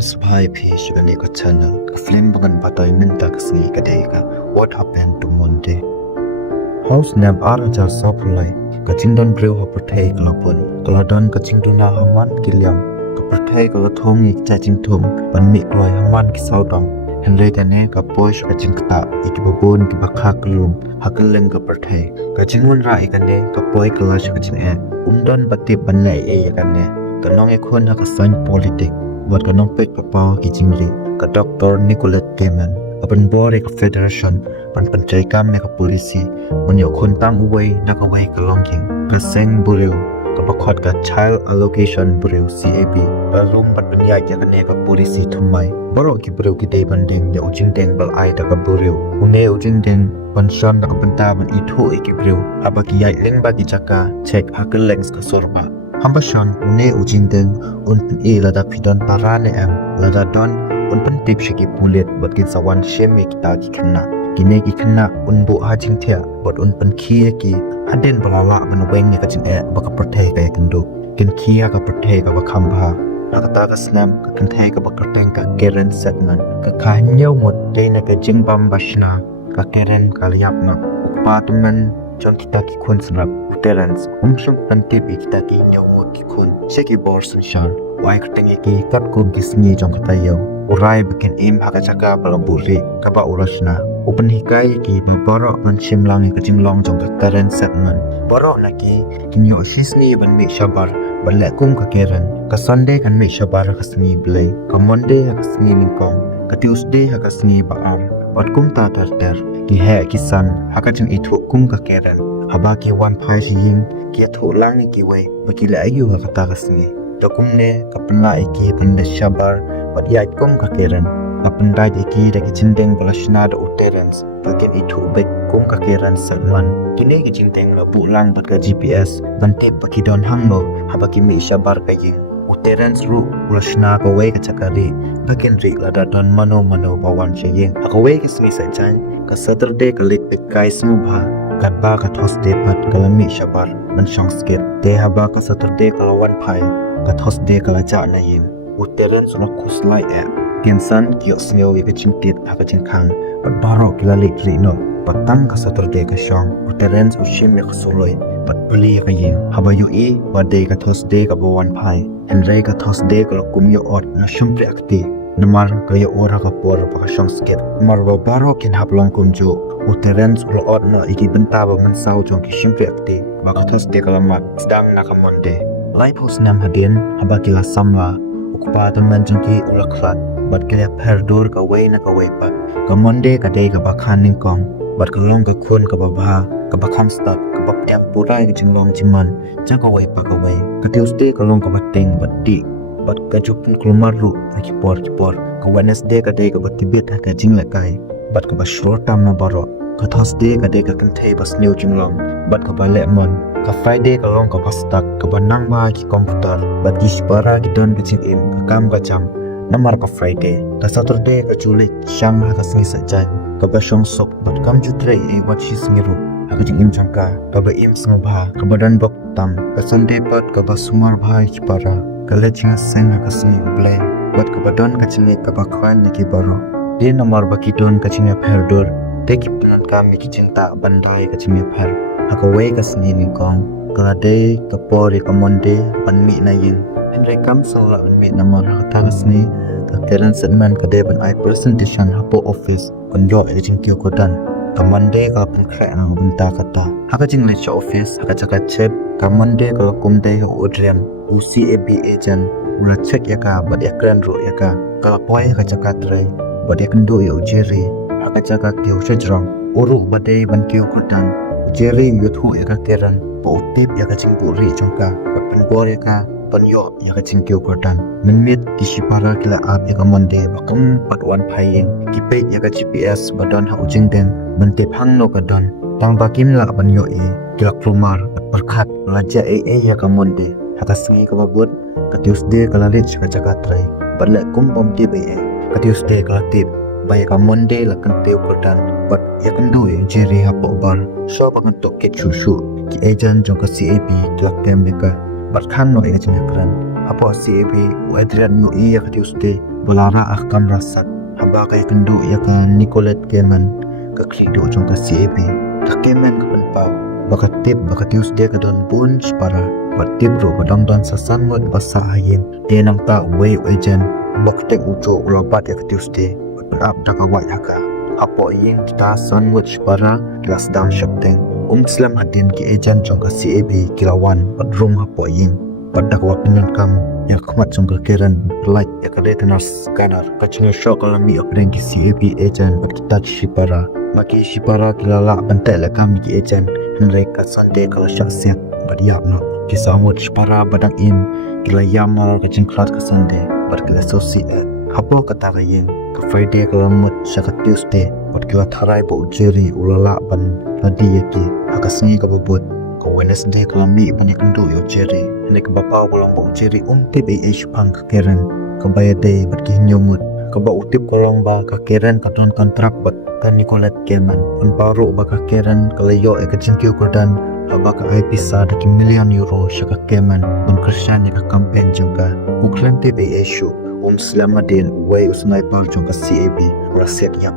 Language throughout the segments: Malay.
spy page ani ka channel ka flame bagan batay minta kasi kadeka what happened to Monday. House name Araja Saprulai ka chindon brew ha perthai kalapon kaladon ka chingduna haman kilyam ka perthai ka thongi chaching thum panmi kloi haman ki saudam henle kane ka poish ka chingta ikibabon ki bakha klum hakaleng ka perthai ka chingun ra ikane ka poi kalash ka chine umdon batti banai e yakane kanong ekhon ha ka sign politic wat kanong pek papa ki chingri ka Dr. Nicolette Teman apan bore ka federation pan panchay kam ka polisi on yo khon tang uway nakaway ka longking ka seng bureu ka bakhot ka child allocation bureu CAB balum pat panyay ka ne ka polisi thumai boro ki bureu ki dei bandeng de ujing deng bal ai ta ka bureu une ujing deng pansham ka panta ban itho ki bureu abaki yai leng ba ki chaka check hakal lengs ka sorba hambashan une ujing deng un e lada pidon tarane am lada don un pen tip shiki pulet bot kin sawan sheme kita ki khanna kine ki khanna un bu ha jing thia bot un pen khie ki aden balala ban weng ne ka chin e baka perthai ka kindu kin khia ka perthai ka bakham bha nakata ka snam ka kan thai ka bakar tang ka keren setman ka khanyau mot de na ka jing bam bashna ka keren ka liap na upatuman chon kita ki khun snap terence umsung pan tip kita ki nyau mot ki khun sheki borsan shan wai ka tangi ki kat ko gisni jong ka tayo urai bikin im haka chaka balaburi kaba urasna open hikai ki babaro man shimlang ka jimlong jong ka karen setman baro na ki kinyo shisni ban mi shabar balle kum ka keren ka sunday kan mi shabar ka sni blay ka monday ka sni lingkong ka tuesday ka sni baam wat kum ta ter ki he ki san haka jing ithu kum ka keren haba ki wan phai yin ki thu lang ki we bakila ayu ka ta ka sni dokumne ka panla ki bunda shabar but yai kum ka keren apan dai ki da ki chindeng balashna da uterens bagen itu bek kum ka keren salman kine ki chindeng la bulang bat ka GPS bante pakidon hangno habaki mi shabar ka yin uterens ru balashna ka we ka chakari bagen ri la da don mano bawan cheyeng ka we ki sni sa chan ka Saturday ka lik bek kai smubha ka ba ka Thursday pat ka mi shabar ban shangsket te haba ka Saturday ka wan phai ka Thursday ka la cha na yin uteren suna kuslai e kensan kios neo ye chimpit haka chinkang pat baro kila litri no patang ka Saturday ka shong uteren ushim me khusoloi pat bali ka yin haba yu e birthday ka Thursday ka bawan phai henry ka Thursday ka kumyo ot na shumpre akti namar ka yo ora ka por pa ka shong sket mar baro ken haplong kumjo uteren ula ot na iki benta ba man saw jong ki shumpre akti ba ka Thursday ka lamat stang na ka Monday life house nam hadin haba kila samwa kupatan manjangki ulaklat bat kaya perdur ka way na ka way pat ka Monday ka day ka bakhan ningkong bat ka long ka khun ka babha ka bakham stop ka bapyam purai ka jinglong jiman ja ka way pa ka way ka Tuesday ka long ka bateng bat ti bat ka jupun klumaru ki por ka Wednesday ka day ka batibet ka jingla kai bat ka bashro tam na baro ka Thursday ka day ka kantay bas new jinglong bat ka balemon ka Friday ka long ka pastak ka banang ma ki komputer bat ki spara ki don ka chim im ka kam ka cham namar ka Friday ka Saturday ka chulik shang ha ka sni sa jan ka ba shong sok bat kam ju tre e wat shi smiru ha ka jing im changka ka ba im sng bha ka badan bok tam ka Sunday pat ka ba sumar bha ki para ka le chinga sen ha ka sni ble bat ka badan ka chini ka ba khwan ni ki baro de namar ba ki don ka chinga pherdur te ki plan ka mi ki chinta bandai ka chimi pher haka way ka sni ningkong kala day ka pori ka Monday panmi na yin henry kam sala panmi na mar haka ka sni ka keren setman ka day ban I presentation hapo office kon yo e jing kyo ko dan ka Monday ka pan khra ang banta kata haka jing le cha office haka chaka chet ka Monday ka kum day ka odrem UCAB agent ula check ya ka bad ekran ro ya ka ka poi ka chaka trai bad ekndo yo jeri haka chaka kyo shajrong uru badai ban kyo ko dan Jerry yuthu eka keran po tip ya ka chingpu ri chongka pan bor ya ka pan yo ya ka chingkyo kordan minmit kisipara kila ap ya ka Monday bakum pat wan phayeng kipet ya ka GPS badon ha ujing den bante phang no ka don tang bakim la ban yo e kila klumar perkhat raja ya ka Monday ha ka singi ka babut ka Tuesday ka lalit ka jaga trai badla kum bom ti be ka Tuesday ka tip bay ka Monday la kan teu kordan but ya kan do Jerry ha po bar so ba kan to ke chu ki agent jong ka CAB klak tem ka bat khan no e chine kran ha po CAB Adrian no e ka Tuesday Balara akam rasak haba kay kendo yaka Nicolette Keman ka krido jong ka CAB ka Keman ka panpaw baka Tuesday ka don bunch para batib ro badang don sa sanwat basa ayin denang ta way agent bokte ujo ulabat yaka Tuesday pat daka wat haka apo yin ta sanwat para las dam shapteng Islam hadin ki agent jong ka CAB kilawan padrum apo yin pada kawapinan kam yang kumat jong keran like ya kadetana scanner kacing shock alami operen ki CAB agent pada kita shipara maki shipara kilala bantai la kami ki agent henry ka Sunday kala syasiat badiap no kisah mud shipara badang in kila yama kacing klat ka Sunday pada kila sosi hapo kata kayen ka Friday kala mud syaka Tuesday pada kila tharai bo ujeri ulala ban ladi yaki hakasni ka bubut ko Wednesday kalami panikendo yo cherry nek bapaw kolong bong cherry tip pang keren kabaya day bat kinyomut kaba utip kolong ba ka keren katon kontrak bat kan Nicolette Keman un baru ba ka keren kalayo e kacingkiw kordan haba ka ipisa da million euro syaka Keman un Christian ka campaign juga uklan tip issue selama din way usnay par jong ka CAB raset yap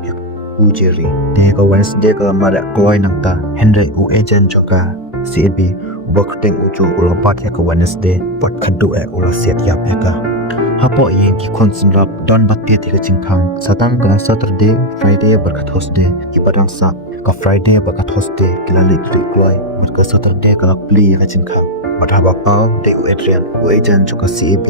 ujeri de ka Wednesday ka mara koy nang ta Henry u agent joka CAB bakuteng ujo ulabat ya ke Wednesday buat kadu ulaset yap ya ka hapo yin ki konsentrap don batte ti kang satang ka Saturday Friday berkat Tuesday ibadang sa ka Friday berkat Tuesday kila litri kloy berkat Saturday kala pli ka kang pada bapa de u Adrian u agent joka CAB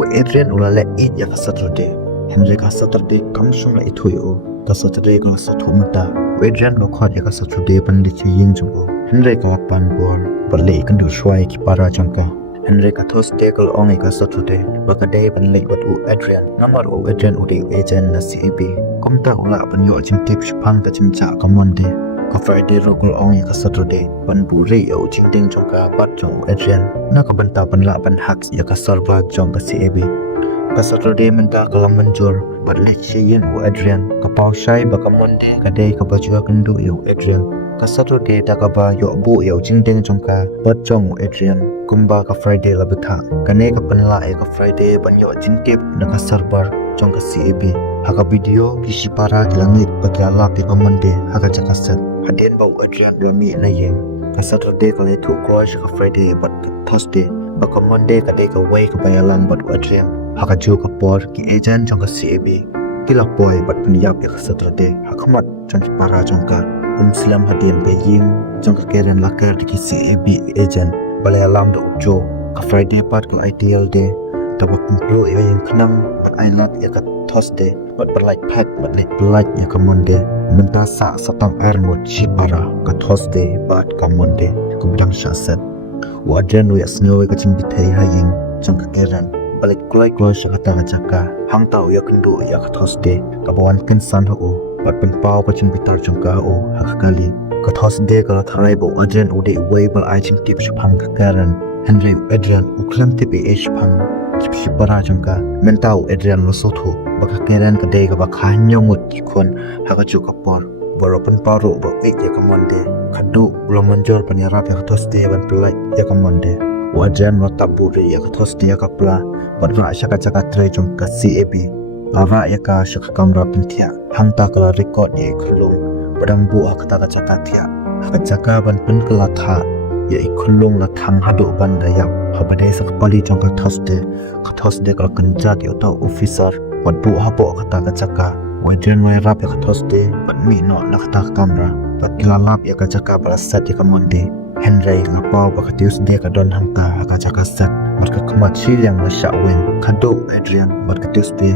u Adrian ulale it ya ka Saturday Henry ka Saturday kamsung la itu yo ka Saturday kala satu mata u Adrian lo khot ya ka Saturday pandit yin jumbo Henry ka pan bol berlei kan du shwai ki para jangka Henry ka Thursday kal ongai ka Saturday baka day ban lei wat u Adrian namar u Adrian u de agent na CAB komta ula ban yo chim tip shpang ka chim cha ka Monday ka Friday ro kal ongai ka Saturday ban bu rei u ching ding jangka pat jong Adrian na ka banta ban la ban hak ya ka sarva jong ka CAB ka Saturday menta kala manjur berlei yin u Adrian ka pau shai baka Monday ka day ka bajua kendu u Adrian ka Saturday da ka ba yo bu yo jingdeng jongka bat jong Adrian kumba ka Friday la betha kane ka panla ka Friday ban yo jingtip na ka server jong ka CAB haka video kisi para kilangit bakala pe ka Monday haka jakasat hadien ba Adrian rami na yen ka Saturday ka le thu cross ka Friday bat Thursday ba ka Monday ka de ka way ka bayalan bat Adrian haka ju ka por ki agent jong ka CAB kila boy bat pniyap ka Saturday hakamat jong para jong ka Islam hadin Beijing jong ka keren lakar di CAB agent balai alam da ujo ka Friday part ka ideal day tabak kumplo yang kenang bat ailat ya ka Thursday bat berlait pat bat late belait ya ka Monday menta sa satang air mot shipara ka Thursday bat ka Monday kubdang syaset wajan ya snow ka cimbitay haying jong ka keren balik kulay sa kata jaka hang tau ya kendu ya ka Thursday ka bawan kinsan ho bat penpau ka cimbitar jongka o hakakali ka Thursday ka tharai bo Adrian ude wable I chim tip shpang ka Karen Henry Adrian uklam tip shpang chip shipara jongka mentau Adrian lo sothu baka Karen ka day ka ba khanyongut kon hakachu ka por boro penpau ro bo ya ka Monday kadu ulo manjor panira ka Thursday ban pelai ya ka Monday Adrian lo taburi ya ka Thursday ka pla bat ra shaka chaka tre jongka CAB Lara ya ka syaka kamera pentia hangta kala record ye khulung padang bu akata ka chaka thia hakachaka ban pen kala tha ya ikhulung la thang hadu ban daya habade sak pali jong ka Thursday ka kanjat yo ta officer wat bu hapo akata ka chaka wajen noi rap ya ka Thursday ban mi no la kata kamera bat kila lap ya ka chaka bala set ya ka Monday Henry ngapau ba ka Tuesday ka don hangta ka chaka set marka kamat silang la syawin kado Adrian bat ka Tuesday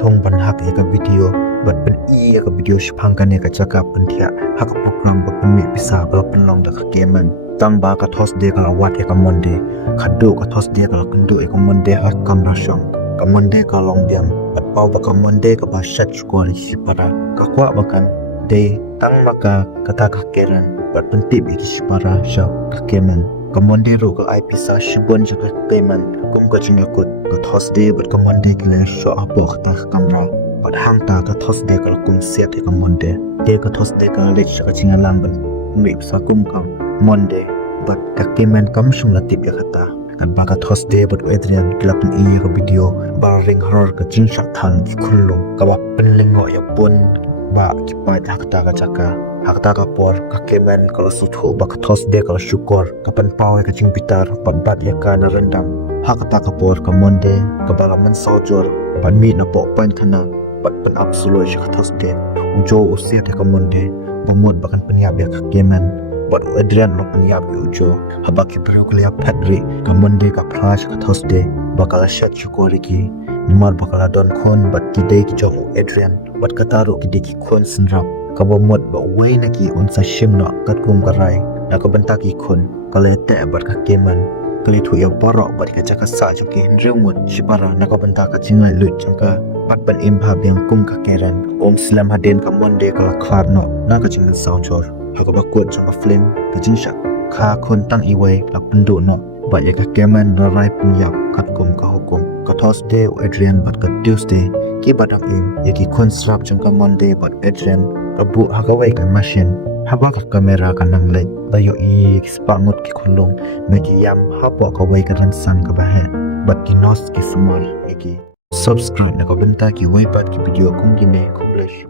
thong ban hak ya ka video bat ben ya ka video shpangkan ya ka cakap pentia hak program ba pemi bisa ba penlong da ka keman tang ba ka Thursday ka wat ya ka Monday kado ka Thursday ka kendo ya ka Monday hak kamera syong ka Monday ka long diam bat pau ba ka Monday ka ba shat squad si para ka kwa bakan day tang maka kata ka keran bat pentip iki si para sya ka keman ka Monday ro ka IP sa shibon sa payment kum ka chinakut ka Thursday bat ka Monday kile sya apo ka kamera bat hangta ka Thursday ka kum set ka Monday day ka Thursday ka lech ka chingalang ban mi sa kum ka Monday bat ka kemen kam shung latip ya kata kan baka Thursday but Adrian kilapin iya ka video ba ring horror ka jinsha than ki khulung ka ba penlingo ya pun ba ki pa hakta ka chaka hakta ka por ka kemen ka sutho ba ka Thursday ka syukur ka pan pawe ka jing pitar bat ya ka na rendam hakta ka por ka Monday ka ba man sojor pan mi na po pan thana pat pan absolute ka Thursday ujo usia te ka Monday bamod bakan penyap ya ka kemen but Adrian no penyap ujo habaki pero kuliah Padri ka Monday ka Prash ka Thursday bakal shat syukur ki nimar bakal don kon but kidai ki joh Adrian but kataro kidai ki kon senrap ka bamod ba way na ki unsa shimno kat kum karai na ka bantaki kon kala te but ka kemen kali thu ya borok but ka chaka sa jo ki rimut shibara na ka bantaka jingai lut jangka pat ban imba biang kum ka keran om slam haden ka Monday ka khar no na ka jingan soundchor haka bakut jangka film ka jinsha kha kon tang iway lak pendu no ba ya ka kemen rai punyap kat kum ka hukum ka Thursday Adrian but ka Tuesday ki badak im ya ki construct jangka Monday but Adrian rabu haka wai ka machine haba ka kamera ka nang lai dayo i spangut ki khulung me ki yam hapo ka wai ka ransan ka bahe but ki nos ki small ki subscribe na ka benta ki wai pat ki video kung gine kumlesh